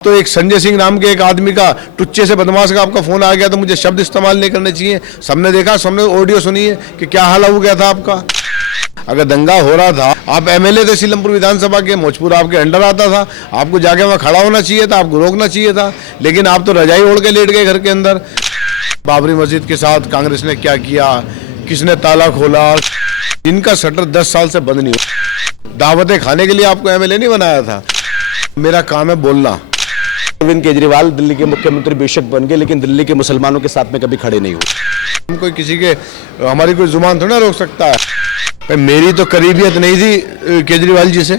तो एक संजय सिंह नाम के एक आदमी का टुच्चे से बदमाश का आपका फोन आ गया तो मुझे शब्द इस्तेमाल नहीं करने चाहिए। सबने देखा, सबने ऑडियो सुनी है कि क्या हाल हो गया था आपका। अगर दंगा हो रहा था, आप एमएलए थे सीलमपुर विधानसभा के, मौजपुर आपके अंडर आता था, आपको जाके वहाँ खड़ा होना चाहिए था, आपको रोकना चाहिए था, लेकिन आप तो रजाई ओढ़ के लेट गए घर के अंदर। बाबरी मस्जिद के साथ कांग्रेस ने क्या किया, किसने ताला खोला, जिनका शटर 10 साल से बंद नहीं हुआ। दावतें खाने के लिए आपको एमएलए नहीं बनाया था। मेरा काम है बोलना। अरविंद केजरीवाल दिल्ली के मुख्यमंत्री बेशक बन गए, लेकिन दिल्ली के मुसलमानों के साथ में कभी खड़े नहीं हुए। हम कोई किसी के, हमारी कोई जुबान थोड़ा रोक सकता है। मेरी तो करीबियत नहीं थी केजरीवाल जी से।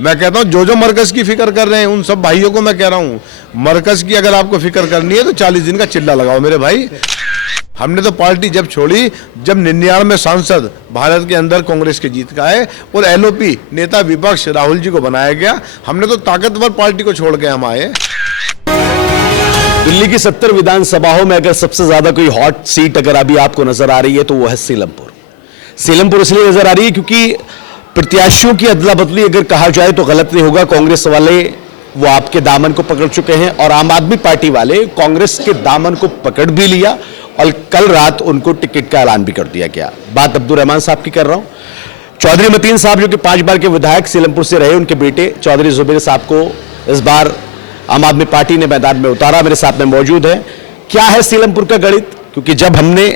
मैं कहता हूँ जो मरकज की फिक्र कर रहे हैं उन सब भाइयों को मैं कह रहा हूँ, मरकज की अगर आपको फिक्र करनी है तो 40 दिन का चिल्ला लगाओ मेरे भाई। हमने तो पार्टी जब छोड़ी जब 99 सांसद भारत के अंदर कांग्रेस के जीत का है और एलओपी नेता विपक्ष राहुल जी को बनाया गया। हमने तो ताकतवर पार्टी को छोड़ के हम आए। दिल्ली की 70 विधानसभाओं में अगर सबसे ज्यादा कोई हॉट सीट अगर अभी आपको नजर आ रही है तो वो है सीलमपुर। सीलमपुर इसलिए नजर आ रही है क्योंकि प्रत्याशियों की अदला बदली अगर कहा जाए तो गलत नहीं होगा। कांग्रेस वाले वो आपके दामन को पकड़ चुके हैं और आम आदमी पार्टी वाले कांग्रेस के दामन को पकड़ भी लिया और कल रात उनको टिकट का ऐलान भी कर दिया गया। बात अब्दुल रहमान साहब की कर रहा हूं। चौधरी मतीन साहब जो कि 5 बार के विधायक सीलमपुर से रहे, उनके बेटे चौधरी जुबेर साहब को इस बार आम आदमी पार्टी ने मैदान में उतारा। मेरे साथ में मौजूद है। क्या है सीलमपुर का गणित, क्योंकि जब हमने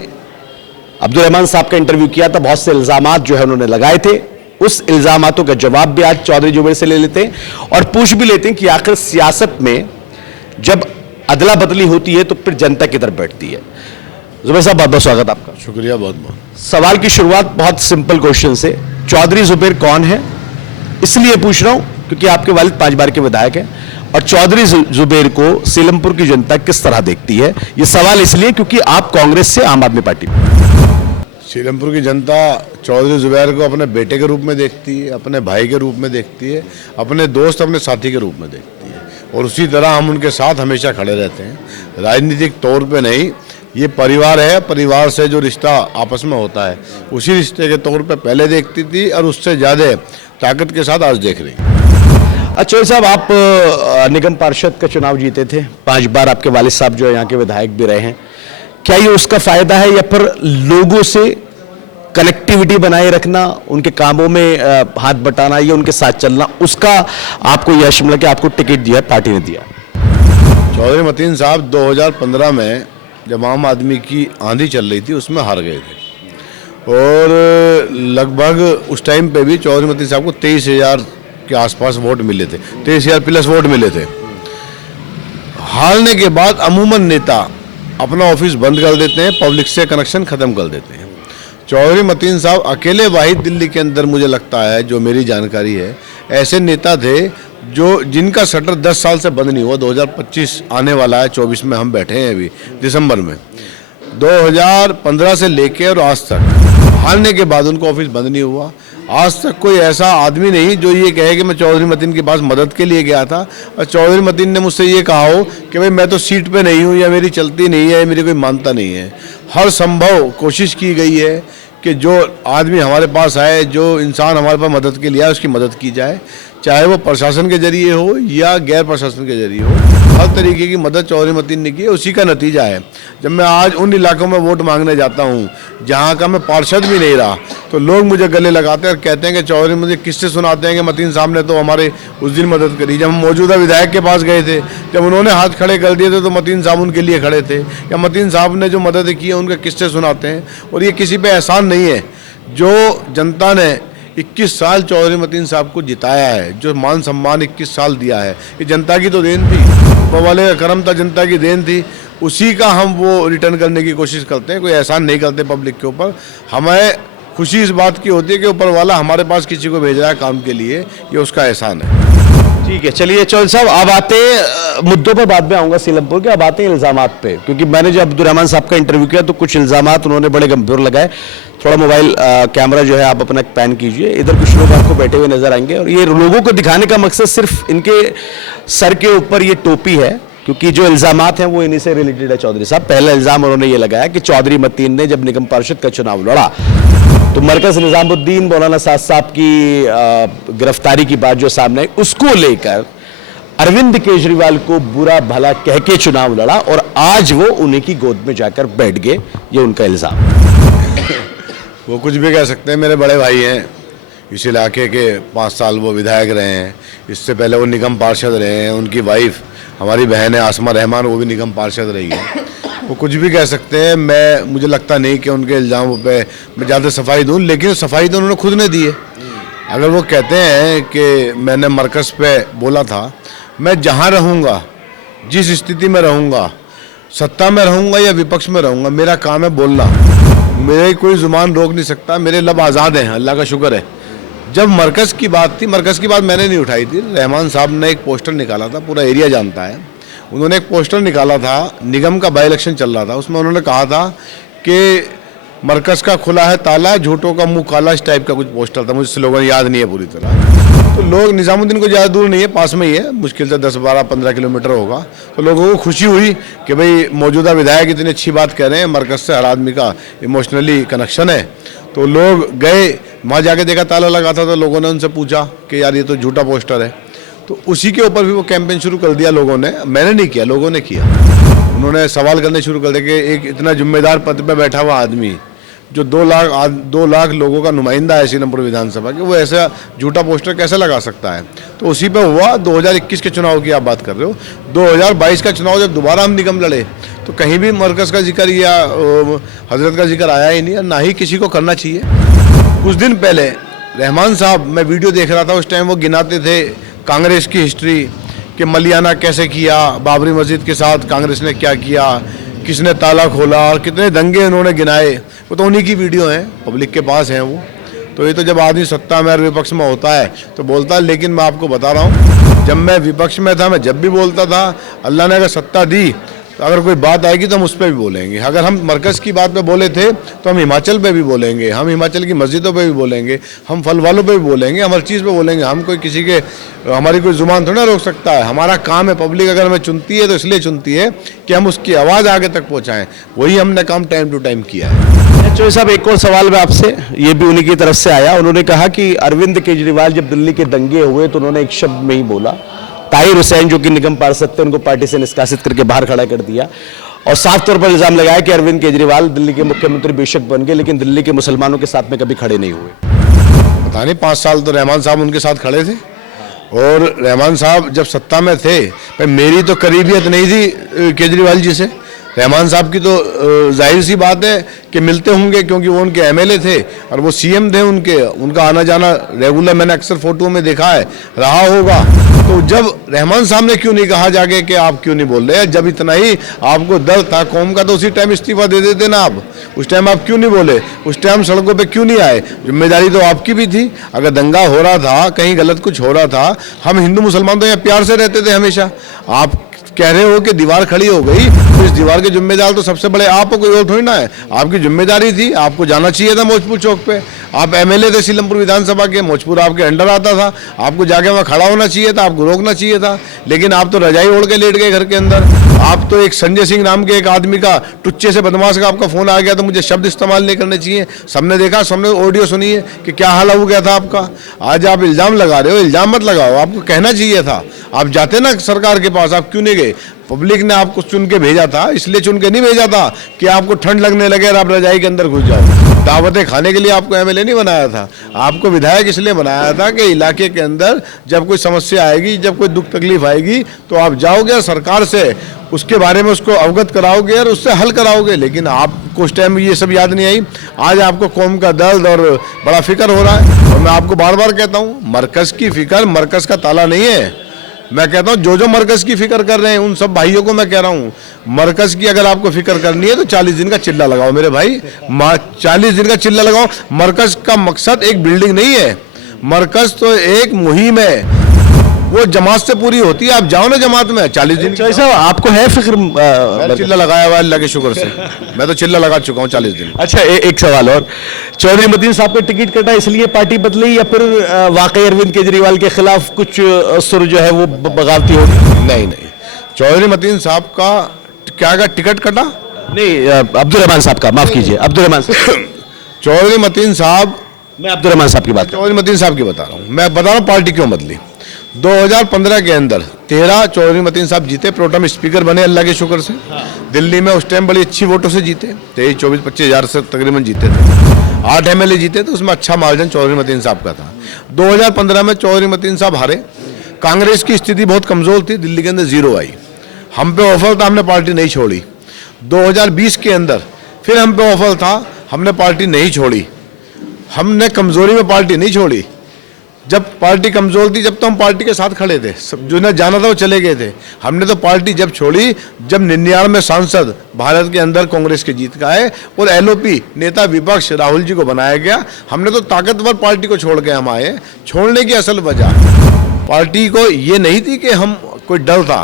अब्दुल रहमान साहब का इंटरव्यू किया था बहुत से इल्जामात जो है उन्होंने लगाए थे। उस इल्जामातों का जवाब भी आज चौधरी जुबेर से ले लेते हैं और पूछ भी लेते हैं कि आखिर सियासत में जब अदला बदली होती है तो फिर जनता की तरफ बैठती है। जुबेर साहब बहुत बहुत स्वागत आपका। शुक्रिया बहुत बहुत। सवाल की शुरुआत बहुत सिंपल क्वेश्चन से, चौधरी जुबेर कौन है? इसलिए पूछ रहा हूं क्योंकि आपके वालिद 5 बार के विधायक हैं और चौधरी जुबेर को सीलमपुर की जनता किस तरह देखती है। यह सवाल इसलिए क्योंकि आप कांग्रेस से आम आदमी पार्टी में। सीलमपुर की जनता चौधरी जुबैर को अपने बेटे के रूप में देखती है, अपने भाई के रूप में देखती है, अपने दोस्त अपने साथी के रूप में देखती है और उसी तरह हम उनके साथ हमेशा खड़े रहते हैं। राजनीतिक तौर पे नहीं, ये परिवार है, परिवार से जो रिश्ता आपस में होता है उसी रिश्ते के तौर पे पहले देखती थी और उससे ज़्यादा ताकत के साथ आज देख रही। अच्छा साहब, आप निगम पार्षद का चुनाव जीते थे 5 बार, आपके वालिद साहब जो है यहाँ के विधायक भी रहे हैं। क्या ये उसका फायदा है या फिर लोगों से कनेक्टिविटी बनाए रखना, उनके कामों में हाथ बटाना या उनके साथ चलना, उसका आपको यश मिला कि आपको टिकट दिया, पार्टी ने दिया? चौधरी मतीन साहब 2015 में जब आम आदमी की आंधी चल रही थी उसमें हार गए थे और लगभग उस टाइम पे भी चौधरी मतीन साहब को 23,000 के आसपास वोट मिले थे, 23,000 प्लस वोट मिले थे। हारने के बाद अमूमन नेता अपना ऑफिस बंद कर देते हैं, पब्लिक से कनेक्शन खत्म कर देते हैं। चौधरी मतीन साहब अकेले वाहिद दिल्ली के अंदर मुझे लगता है, जो मेरी जानकारी है, ऐसे नेता थे जो जिनका शटर 10 साल से बंद नहीं हुआ। 2025 आने वाला है, 24 में हम बैठे हैं अभी दिसंबर में। 2015 से लेके और आज तक हारने के बाद उनको ऑफिस बंद नहीं हुआ। आज तक कोई ऐसा आदमी नहीं जो ये कहे कि मैं चौधरी मतीन के पास मदद के लिए गया था और चौधरी मतीन ने मुझसे ये कहा हो कि भाई मैं तो सीट पे नहीं हूँ या मेरी चलती नहीं है, मेरी कोई मानता नहीं है। हर संभव कोशिश की गई है कि जो आदमी हमारे पास आए, जो इंसान हमारे पास मदद के लिए आए, उसकी मदद की जाए, चाहे वो प्रशासन के जरिए हो या गैर प्रशासन के जरिए हो। हर तरीके की मदद चौधरी मतीन ने की, उसी का नतीजा है। जब मैं आज उन इलाकों में वोट मांगने जाता हूँ जहाँ का मैं पार्षद भी नहीं रहा, तो लोग मुझे गले लगाते हैं और कहते हैं कि चौधरी, मुझे किससे सुनाते हैं कि मतीन साहब ने तो हमारे उस दिन मदद करी। जब हम मौजूदा विधायक के पास गए थे, जब उन्होंने हाथ खड़े कर दिए थे तो मतीन साहब उनके लिए खड़े थे। या मतीन साहब ने जो मदद की है उनका किससे सुनाते हैं। और ये किसी पे एहसान नहीं है। जो जनता ने 21 साल चौधरी मतीन साहब को जिताया है, जो मान सम्मान 21 साल दिया है, ये जनता की तो देन थी, ऊपर वाले का करम था, जनता की देन थी। उसी का हम वो रिटर्न करने की कोशिश करते हैं, कोई एहसान नहीं करते पब्लिक के ऊपर। हमें खुशी इस बात की होती है कि ऊपर वाला हमारे पास किसी को भेज रहा है काम के लिए, ये उसका एहसान है। ठीक है, चलिए चौधरी साहब, अब आते मुद्दों पर बाद में आऊंगा सीलमपुर के। अब आते हैं इल्जामात पे, क्योंकि मैंने जब अब्दुल रहमान साहब का इंटरव्यू किया तो कुछ इल्जामात उन्होंने बड़े गंभीर लगाए। थोड़ा मोबाइल कैमरा जो है आप अपना पैन कीजिए, इधर कुछ लोग आपको बैठे हुए नजर आएंगे और ये लोगों को दिखाने का मकसद सिर्फ इनके सर के ऊपर ये टोपी है, क्योंकि जो इल्जामात हैं वो इन्हीं से रिलेटेड है। चौधरी साहब, पहला इल्जाम उन्होंने ये लगाया कि चौधरी मतीन ने जब निगम पार्षद का चुनाव लड़ा तो मरकज निजामुद्दीन मौलाना साद साहब की गिरफ्तारी की बात जो सामने आई, उसको लेकर अरविंद केजरीवाल को बुरा भला कह के चुनाव लड़ा और आज वो उन्हीं की गोद में जाकर बैठ गए, ये उनका इल्जाम। वो कुछ भी कह सकते हैं, मेरे बड़े भाई हैं, इस इलाके के 5 साल वो विधायक रहे हैं, इससे पहले वो निगम पार्षद रहे हैं, उनकी वाइफ हमारी बहन है आसमा रहमान, वो भी निगम पार्षद रही है। वो कुछ भी कह सकते हैं, मुझे लगता नहीं कि उनके इल्ज़ामों पे मैं ज़्यादा सफाई दूँ, लेकिन सफाई तो उन्होंने खुद ने दी है। अगर वो कहते हैं कि मैंने मरकज़ पे बोला था, मैं जहाँ रहूँगा, जिस स्थिति में रहूँगा, सत्ता में रहूँगा या विपक्ष में रहूँगा, मेरा काम है बोलना, मेरे कोई जुबान रोक नहीं सकता, मेरे लब आज़ाद हैं, अल्लाह का शुक्र है। जब मरकज़ की बात थी, मरकज़ की बात मैंने नहीं उठाई थी, रहमान साहब ने एक पोस्टर निकाला था, पूरा एरिया जानता है, उन्होंने एक पोस्टर निकाला था, निगम का बाई इलेक्शन चल रहा था, उसमें उन्होंने कहा था कि मरकज़ का खुला है ताला, झूठों का मुंह काला, इस टाइप का कुछ पोस्टर था, मुझे स्लोगन याद नहीं है पूरी तरह। तो लोग, निज़ामुद्दीन को ज़्यादा दूर नहीं है, पास में ही है, मुश्किल से 10, 12, 15 किलोमीटर होगा। तो लोगों को खुशी हुई कि भाई मौजूदा विधायक इतनी अच्छी बात कह रहे हैं, मरकज़ से हर आदमी का इमोशनली कनेक्शन है। तो लोग गए, वहाँ जाके देखा ताला लगा था, तो लोगों ने उनसे पूछा कि यार ये तो झूठा पोस्टर है। तो उसी के ऊपर भी वो कैंपेन शुरू कर दिया लोगों ने, मैंने नहीं किया, लोगों ने किया। उन्होंने सवाल करने शुरू कर दिया कि एक इतना जिम्मेदार पद पे बैठा हुआ आदमी जो 2 लाख लोगों का नुमाइंदा है सीलमपुर विधानसभा के, वो ऐसा झूठा पोस्टर कैसे लगा सकता है। तो उसी पे हुआ। 2021 के चुनाव की आप बात कर रहे हो, 2022 का चुनाव जब दोबारा हम निगम लड़े तो कहीं भी मरकज़ का जिक्र या हजरत का जिक्र आया ही नहीं, और ना ही किसी को करना चाहिए। कुछ दिन पहले रहमान साहब, मैं वीडियो देख रहा था, उस टाइम वो गिनाते थे कांग्रेस की हिस्ट्री कि मलियाना कैसे किया, बाबरी मस्जिद के साथ कांग्रेस ने क्या किया, किसने ताला खोला और कितने दंगे उन्होंने गिनाए। वो तो उन्हीं की वीडियो हैं, पब्लिक के पास हैं वो। तो ये तो जब आदमी सत्ता में और विपक्ष में होता है तो बोलता है। लेकिन मैं आपको बता रहा हूँ, जब मैं विपक्ष में था, मैं जब भी बोलता था, अल्लाह ने अगर सत्ता दी तो अगर कोई बात आएगी तो हम उस पर भी बोलेंगे। अगर हम मरकज़ की बात पे बोले थे तो हम हिमाचल पे भी बोलेंगे, हम हिमाचल की मस्जिदों पे भी बोलेंगे, हम फल वालों पे भी बोलेंगे, हम हर चीज़ पे बोलेंगे। हम कोई किसी के, हमारी कोई जुबान थोड़ा रोक सकता है। हमारा काम है, पब्लिक अगर हमें चुनती है तो इसलिए चुनती है कि हम उसकी आवाज़ आगे तक पहुँचाएँ। वही हमने काम टाइम टू टाइम किया है। चौधरी साहब, एक और सवाल मैं आपसे, ये भी उन्हीं की तरफ से आया। उन्होंने कहा कि अरविंद केजरीवाल जब दिल्ली के दंगे हुए तो उन्होंने एक शब्द में ही बोला, ताहिर हुसैन जो कि निगम पार्षद थे, उनको पार्टी से निष्कासित करके बाहर खड़ा कर दिया और साफ तौर पर इल्जाम लगाया कि अरविंद केजरीवाल दिल्ली के मुख्यमंत्री बेशक बन गए लेकिन दिल्ली के मुसलमानों के साथ में कभी खड़े नहीं हुए। पता नहीं, 5 साल तो रहमान साहब उनके साथ खड़े थे। और रहमान साहब जब सत्ता में थे, पर मेरी तो करीबियत नहीं थी केजरीवाल जी से। रहमान साहब की तो जाहिर सी बात है कि मिलते होंगे, क्योंकि वो उनके एमएलए थे और वो सीएम थे, उनका आना जाना रेगुलर मैंने अक्सर फोटो में देखा है, रहा होगा। तो जब रहमान साहब ने क्यों नहीं कहा जाके कि आप क्यों नहीं बोल रहे, जब इतना ही आपको दर्द था कौम का तो उसी टाइम इस्तीफा दे देते ना आप। उस टाइम आप क्यों नहीं बोले, उस टाइम सड़कों पे क्यों नहीं आए? जिम्मेदारी तो आपकी भी थी। अगर दंगा हो रहा था, कहीं गलत कुछ हो रहा था, हम हिंदू मुसलमान तो यहाँ प्यार से रहते थे हमेशा। आप कह रहे हो कि दीवार खड़ी हो गई, तो इस दीवार के जिम्मेदार तो सबसे बड़े आप, कोई और थोड़ी ना है। आपकी जिम्मेदारी थी, आपको जाना चाहिए था मौजपुर चौक पे। आप एमएलए थे सीलमपुर विधानसभा के, मौजपुर आपके अंडर आता था, आपको जाके वहाँ खड़ा होना चाहिए था, आपको रोकना चाहिए था। लेकिन आप तो रजाई ओढ़ के लेट गए घर के अंदर। आप तो एक संजय सिंह नाम के एक आदमी का, टुच्चे से बदमाश का आपका फोन आ गया, तो मुझे शब्द इस्तेमाल नहीं करने चाहिए। सबने देखा, सबने ऑडियो सुनी है कि क्या हाल हो गया था आपका। आज आप इल्ज़ाम लगा रहे हो, इल्ज़ाम मत लगाओ, आपको कहना चाहिए था। आप जाते ना सरकार के पास, आप क्यों नहीं गए? पब्लिक ने आपको चुन के भेजा था, इसलिए चुन के नहीं भेजा था कि आपको ठंड लगने लगे और आप रजाई के अंदर घुस जाओ। दावतें खाने के लिए आपको एमएलए नहीं बनाया था, आपको विधायक इसलिए बनाया था कि इलाके के अंदर जब कोई समस्या आएगी, जब कोई दुख तकलीफ आएगी, तो आप जाओगे और सरकार से उसके बारे में उसको अवगत कराओगे और उससे हल कराओगे। लेकिन आपको उस टाइम ये सब याद नहीं आई। आज आपको कौम का दर्द और बड़ा फिक्र हो रहा है। और मैं आपको बार बार कहता हूँ, मरकज़ की फिक्र मरकज़ का ताला नहीं है। मैं कहता हूँ जो मरकज़ की फिक्र कर रहे हैं उन सब भाइयों को मैं कह रहा हूँ, मरकज़ की अगर आपको फिक्र करनी है तो 40 दिन का चिल्ला लगाओ मेरे भाई, 40 दिन का चिल्ला लगाओ। मरकज़ का मकसद एक बिल्डिंग नहीं है, मरकज़ तो एक मुहिम है, वो जमात से पूरी होती है। आप जाओ ना जमात में 40 दिन। साहब, आपको है फिक्र? चिल्ला लगाया हुआ अल्लाह के शुक्र से, मैं तो चिल्ला लगा चुका हूँ 40 दिन। अच्छा, एक सवाल और, चौधरी मतीन साहब का टिकट कटा इसलिए पार्टी बदली या फिर वाकई अरविंद केजरीवाल के खिलाफ कुछ सुर जो है वो बगावती होगी? नहीं, चौधरी मतीन साहब का क्या टिकट कटा? नहीं, अब्दुल रहमान साहब का, माफ कीजिए, अब्दुल रहमान साहब। चौधरी मतीन साहब, मैं अब्दुल रहमान साहब की बात, चौधरी मतीन साहब की बता रहा हूँ। मैं बता रहा हूँ पार्टी क्यों बदली। 2015 के अंदर 13 चौधरी मतीन साहब जीते, प्रोटम स्पीकर बने अल्लाह के शुक्र से। दिल्ली में उस टाइम बड़ी अच्छी वोटों से जीते, 23-24-25 हज़ार से तकरीबन जीते थे। 8 MLA जीते थे, उसमें अच्छा मार्जिन चौधरी मतीन साहब का था। 2015 में चौधरी मतीन साहब हारे। कांग्रेस की स्थिति बहुत कमज़ोर थी, दिल्ली के अंदर 0 आई। हम पे ऑफर था, हमने पार्टी नहीं छोड़ी। 2020 के अंदर फिर हम पे ऑफर था, हमने पार्टी नहीं छोड़ी। हमने कमज़ोरी में पार्टी नहीं छोड़ी। जब पार्टी कमज़ोर थी, जब तो हम पार्टी के साथ खड़े थे, सब जो ने जाना था वो चले गए थे। हमने तो पार्टी जब छोड़ी जब 99 सांसद भारत के अंदर कांग्रेस के जीत का है और LOP नेता विपक्ष राहुल जी को बनाया गया। हमने तो ताकतवर पार्टी को छोड़ के हम आए। छोड़ने की असल वजह पार्टी को ये नहीं थी कि हम कोई डर था।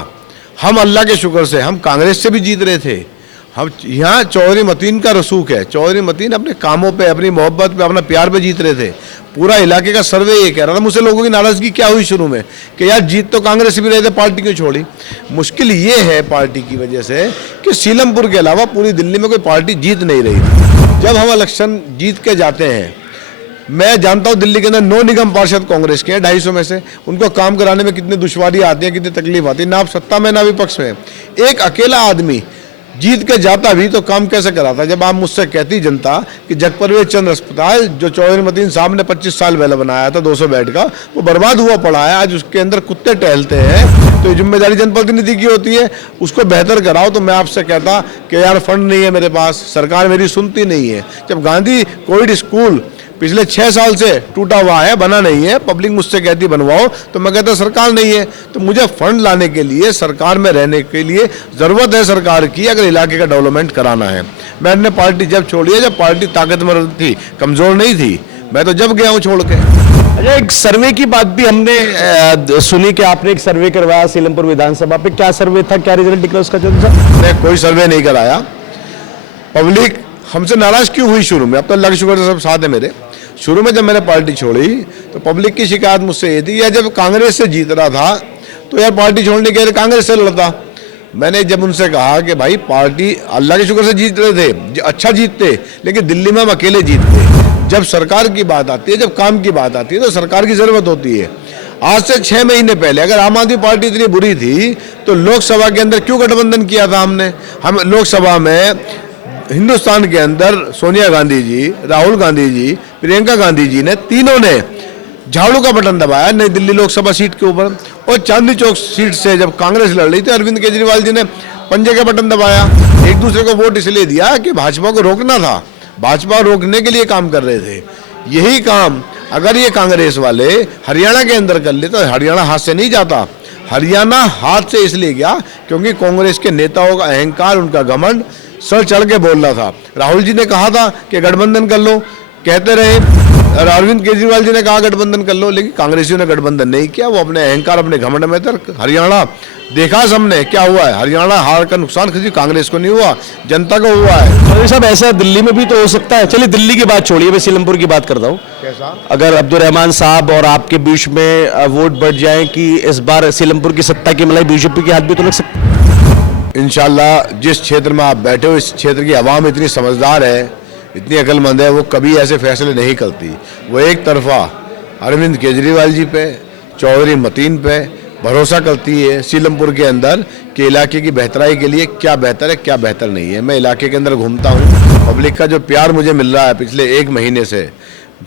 हम अल्लाह के शुक्र से हम कांग्रेस से भी जीत रहे थे। हम यहाँ चौधरी मतीन का रसूख है। चौधरी मतीन अपने कामों पे, अपनी मोहब्बत पे, अपना प्यार पे जीत रहे थे। पूरा इलाके का सर्वे ये कह रहा था। मुझसे लोगों की नाराजगी क्या हुई शुरू में कि यार जीत तो कांग्रेस से भी रहे थे, पार्टी क्यों छोड़ी। मुश्किल ये है पार्टी की वजह से कि सीलमपुर के अलावा पूरी दिल्ली में कोई पार्टी जीत नहीं रही थी। जब हम इलेक्शन जीत के जाते हैं, मैं जानता हूँ दिल्ली के अंदर 9 निगम पार्षद कांग्रेस के हैं, 250 में से। उनको काम कराने में कितनी दुश्वारी आती है, कितनी तकलीफ आती है, ना आप सत्ता में ना विपक्ष में। एक अकेला आदमी जीत के जाता भी तो काम कैसे कराता। जब आप मुझसे कहती जनता कि जगपरवेज चंद्र अस्पताल जो चौधरी मतीन साहब ने 25 साल पहले बनाया था 200 बेड का, वो बर्बाद हुआ पड़ा है, आज उसके अंदर कुत्ते टहलते हैं, तो जिम्मेदारी जनप्रतिनिधि की होती है, उसको बेहतर कराओ। तो मैं आपसे कहता कि यार फंड नहीं है मेरे पास, सरकार मेरी सुनती नहीं है। जब गांधी कोविड स्कूल पिछले 6 साल से टूटा हुआ है, बना नहीं है, पब्लिक मुझसे कहती बनवाओ, तो मैं कहता सरकार नहीं है। तो मुझे फंड लाने के लिए, सरकार में रहने के लिए ज़रूरत है सरकार की, अगर इलाके का डेवलपमेंट कराना है। मैंने पार्टी जब छोड़ी है, जब पार्टी ताकतवर थी, कमज़ोर नहीं थी। मैं तो जब गया हूँ छोड़ के। अच्छा, एक सर्वे की बात भी हमने सुनी कि आपने एक सर्वे करवाया सीलमपुर विधानसभा पे। क्या सर्वे था, क्या रिजल्ट निकला उसका? मैं कोई सर्वे नहीं कराया। पब्लिक हमसे नाराज क्यों हुई शुरू में? अब तो अल्लाह के शुक्र से सब साथ है मेरे। शुरू में जब मैंने पार्टी छोड़ी तो पब्लिक की शिकायत मुझसे ये थी, या जब कांग्रेस से जीत रहा था तो यार पार्टी छोड़ने के लिए कांग्रेस से लड़ता। मैंने जब उनसे कहा कि भाई पार्टी अल्लाह के शुक्र से जीत रहे थे, अच्छा जीतते, लेकिन दिल्ली में हम अकेले जीतते। जब सरकार की बात आती है, जब काम की बात आती है तो सरकार की ज़रूरत होती है। आज से 6 महीने पहले अगर आम आदमी पार्टी इतनी बुरी थी तो लोकसभा के अंदर क्यों गठबंधन किया था हमने? हम लोकसभा में हिंदुस्तान के अंदर सोनिया गांधी जी, राहुल गांधी जी, प्रियंका गांधी जी ने, तीनों ने झाड़ू का बटन दबाया नई दिल्ली लोकसभा सीट के ऊपर। और चांदनी चौक सीट से जब कांग्रेस लड़ रही थी, अरविंद केजरीवाल जी ने पंजे का बटन दबाया। एक दूसरे को वोट इसलिए दिया कि भाजपा को रोकना था, भाजपा रोकने के लिए काम कर रहे थे। यही काम अगर ये कांग्रेस वाले हरियाणा के अंदर कर ले तो हरियाणा हाथ से नहीं जाता। हरियाणा हाथ से इसलिए गया क्योंकि कांग्रेस के नेताओं का अहंकार, उनका घमंड सर चढ़ के बोल रहा था। राहुल जी ने कहा था कि गठबंधन कर लो, कहते रहे। और अरविंद केजरीवाल जी ने कहा गठबंधन कर लो, लेकिन कांग्रेसियों ने गठबंधन नहीं किया। वो अपने अहंकार, अपने घमंड में थे। हरियाणा देखा सबने क्या हुआ है। हरियाणा हार का नुकसान किसी कांग्रेस को नहीं हुआ, जनता को हुआ है। चौधरी साहब, ऐसा दिल्ली में भी तो हो सकता है। चलिए दिल्ली की बात छोड़िए, मैं सीलमपुर की बात करता हूँ। कैसा? अगर अब्दुल रहमान साहब और आपके बीच में वोट बढ़ जाए कि इस बार सीलमपुर की सत्ता की मलाई बीजेपी के हाथ भी तो लग सकती है। इंशाल्लाह जिस क्षेत्र में आप बैठे हो, इस क्षेत्र की आवाम इतनी समझदार है, इतनी अक्लमंद है, वो कभी ऐसे फैसले नहीं करती। वो एक तरफा अरविंद केजरीवाल जी पे, चौधरी मतीन पे भरोसा करती है सीलमपुर के अंदर कि इलाके की बेहतराई के लिए क्या बेहतर है, क्या बेहतर नहीं है। मैं इलाके के अंदर घूमता हूँ, पब्लिक का जो प्यार मुझे मिल रहा है पिछले 1 महीने से,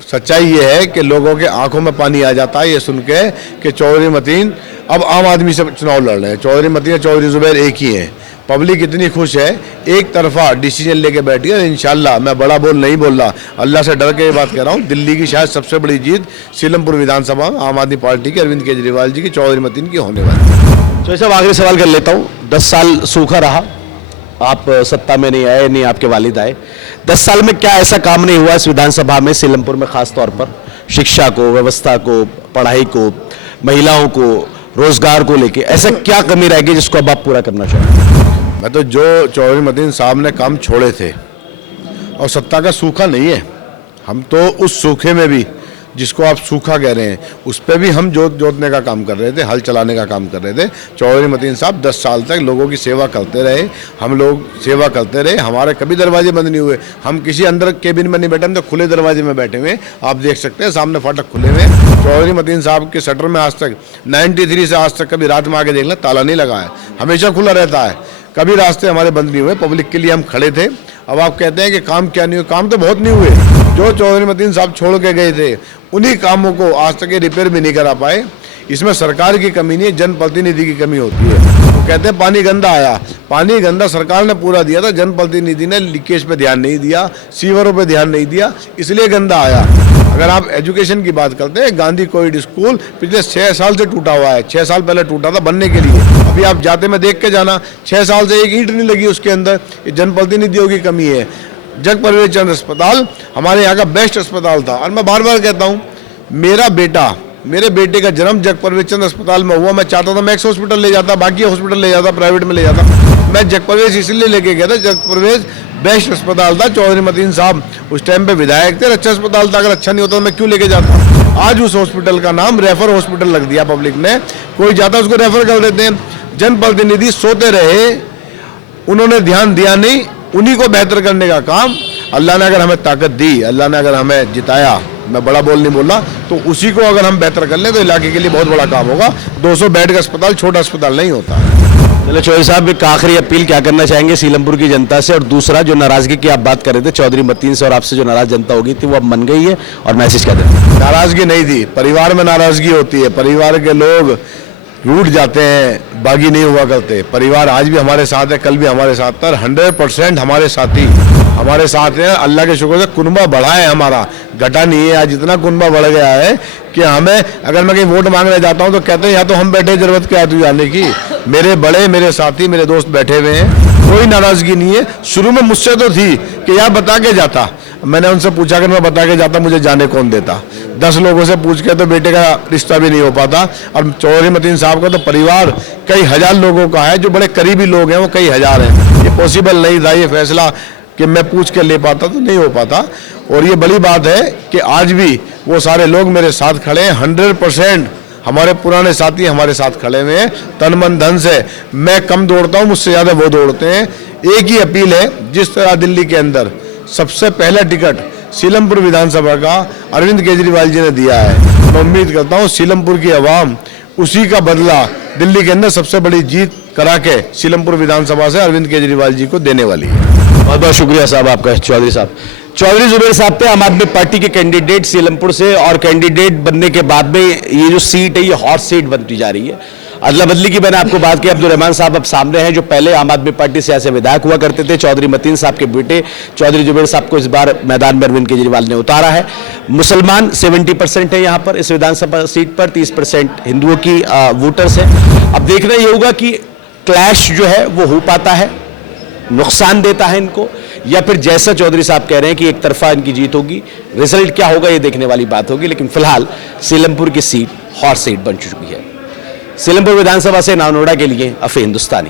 सच्चाई ये है कि लोगों के आंखों में पानी आ जाता है ये सुन के कि चौधरी मतीन अब आम आदमी से चुनाव लड़ रहे हैं। चौधरी मतीन और चौधरी जुबैर एक ही हैं। पब्लिक इतनी खुश है, एक तरफा डिसीजन लेके बैठी है। इंशाल्लाह मैं बड़ा बोल नहीं बोल रहा, अल्लाह से डर के ये बात कह रहा हूँ, दिल्ली की शायद सबसे बड़ी जीत सीलमपुर विधानसभा में आम आदमी पार्टी के, अरविंद केजरीवाल जी की, चौधरी मतीन की होने वाली। तो सब आखिरी सवाल कर लेता हूँ। 10 साल सूखा रहा, आप सत्ता में नहीं आए, नहीं आपके वालिद आए। 10 साल में क्या ऐसा काम नहीं हुआ इस विधानसभा में, सीलमपुर में खास तौर पर शिक्षा को, व्यवस्था को, पढ़ाई को, महिलाओं को, रोजगार को लेके ऐसा क्या कमी रह गई जिसको अब आप पूरा करना चाहते? मैं तो जो चौधरी मतीन साहब ने काम छोड़े थे, और सत्ता का सूखा नहीं है, हम तो उस सूखे में भी, जिसको आप सूखा कह रहे हैं, उस पर भी हम जोतने का काम कर रहे थे, हल चलाने का काम कर रहे थे। चौधरी मतीन साहब 10 साल तक लोगों की सेवा करते रहे, हम लोग सेवा करते रहे, हमारे कभी दरवाजे बंद नहीं हुए। हम किसी अंदर केबिन में नहीं बैठे, हम तो खुले दरवाजे में बैठे हुए, आप देख सकते हैं सामने फाटक खुले हुए। चौधरी मतीन साहब के शटर में आज तक 93 से आज तक कभी रात में आके देख लें ताला नहीं लगा है, हमेशा खुला रहता है, कभी रास्ते हमारे बंद नहीं हुए। पब्लिक के लिए हम खड़े थे। अब आप कहते हैं कि काम क्या नहीं हुए, काम तो बहुत नहीं हुए। जो चौधरी मतीन साहब छोड़ के गए थे उन्हीं कामों को आज तक ये रिपेयर भी नहीं करा पाए। इसमें सरकार की कमी नहीं है, जनप्रतिनिधि की कमी होती है। वो कहते हैं पानी गंदा आया, पानी गंदा सरकार ने पूरा दिया था, जनप्रतिनिधि ने लीकेज पे ध्यान नहीं दिया, सीवरों पे ध्यान नहीं दिया, इसलिए गंदा आया। अगर आप एजुकेशन की बात करते हैं, गांधी कोविड स्कूल पिछले 6 साल से टूटा हुआ है। 6 साल पहले टूटा था बनने के लिए, अभी आप जाते में देख के जाना 6 साल से एक ईंट नहीं लगी उसके अंदर। ये जनप्रतिनिधियों की कमी है। जग परवेज चंद अस्पताल हमारे यहाँ का बेस्ट अस्पताल था, और मैं बार बार कहता हूँ मेरे बेटे का जन्म जग परवेज चंद अस्पताल में हुआ। मैं चाहता था मैं एक्स हॉस्पिटल ले जाता, बाकी हॉस्पिटल ले जाता, प्राइवेट में ले जाता। मैं जग परवेज इसलिए लेके गया था, जग परवेज बेस्ट अस्पताल था। चौधरी मतीन साहब उस टाइम पे विधायक थे, अच्छा अस्पताल था। अगर अच्छा नहीं होता तो मैं क्यों लेके जाता। आज उस हॉस्पिटल का नाम रेफर हॉस्पिटल रख दिया पब्लिक ने, कोई जाता उसको रेफर कर देते हैं। जनप्रतिनिधि सोते रहे, उन्होंने ध्यान दिया नहीं। उन्हीं को बेहतर करने का काम, अल्लाह ने अगर हमें ताकत दी, अल्लाह ने अगर हमें जिताया, मैं बड़ा बोल नहीं बोला, तो उसी को अगर हम बेहतर कर लें तो इलाके के लिए बहुत बड़ा काम होगा। 200 बेड का अस्पताल छोटा अस्पताल नहीं होता। चलो चौधरी साहब, एक आखिरी अपील क्या करना चाहेंगे सीलमपुर की जनता से, और दूसरा जो नाराजगी की आप बात कर रहे थे चौधरी मतीन से और आपसे जो नाराज जनता होगी थी वो अब मन गई है, और मैसेज क्या दें? नाराजगी नहीं थी, परिवार में नाराजगी होती है। परिवार के लोग रूठ जाते हैं, बागी नहीं हुआ करते। परिवार आज भी हमारे साथ है, कल भी हमारे साथ था, 100% हमारे साथी हमारे साथ हैं। अल्लाह के शुक्र से कुनबा बढ़ा है हमारा, घटा नहीं है। आज इतना कुनबा बढ़ गया है कि हमें, अगर मैं कहीं वोट मांगने जाता हूं तो कहते हैं या तो हम बैठे, जरूरत क्या है तू जाने की। मेरे बड़े, मेरे साथी, मेरे दोस्त बैठे हुए हैं, कोई नाराजगी नहीं है। शुरू में मुझसे तो थी कि यार बता के जाता, मैंने उनसे पूछा कि मैं बता के जाता मुझे जाने कौन देता। 10 लोगों से पूछ के तो बेटे का रिश्ता भी नहीं हो पाता। और चौधरी मतीन साहब का तो परिवार कई हजार लोगों का है, जो बड़े करीबी लोग हैं वो कई हजार हैं। ये पॉसिबल नहीं था ये फैसला कि मैं पूछ के ले पाता, तो नहीं हो पाता। और ये बड़ी बात है कि आज भी वो सारे लोग मेरे साथ खड़े हैं। 100% हमारे पुराने साथी हमारे साथ खड़े हुए हैं, तन मन धन से। मैं कम दौड़ता हूँ, मुझसे ज़्यादा वो दौड़ते हैं। एक ही अपील है, जिस तरह दिल्ली के अंदर सबसे पहला टिकट सीलमपुर विधानसभा का अरविंद केजरीवाल जी ने दिया है, मैं उम्मीद करता हूँ सीलमपुर की आवाम उसी का बदला दिल्ली के अंदर सबसे बड़ी जीत करा के सीलमपुर विधानसभा से अरविंद केजरीवाल जी को देने वाली है। बहुत बहुत शुक्रिया साहब आपका। चौधरी साहब, चौधरी जुबेर साहब थे आम आदमी पार्टी के कैंडिडेट सीलमपुर से, और कैंडिडेट बनने के बाद में ये जो सीट है ये हॉट सीट बनती जा रही है। अदला बदली की मैंने आपको बात की। अब्दुल रहमान साहब अब सामने हैं, जो पहले आम आदमी पार्टी से ऐसे विधायक हुआ करते थे। चौधरी मतीन साहब के बेटे चौधरी जुबेर साहब को इस बार मैदान में अरविंद केजरीवाल ने उतारा है। मुसलमान 70% है यहाँ पर, इस विधानसभा सीट पर 30% हिंदुओं की वोटर्स है। अब देखना ये होगा कि क्लैश जो है वो हो पाता है, नुकसान देता है इनको, या फिर जैसा चौधरी साहब कह रहे हैं कि एक तरफा इनकी जीत होगी। रिजल्ट क्या होगा ये देखने वाली बात होगी, लेकिन फिलहाल सीलमपुर की सीट हॉट सीट बन चुकी है। सीलमपुर विधानसभा से नानोड़ा के लिए अफे हिंदुस्तानी।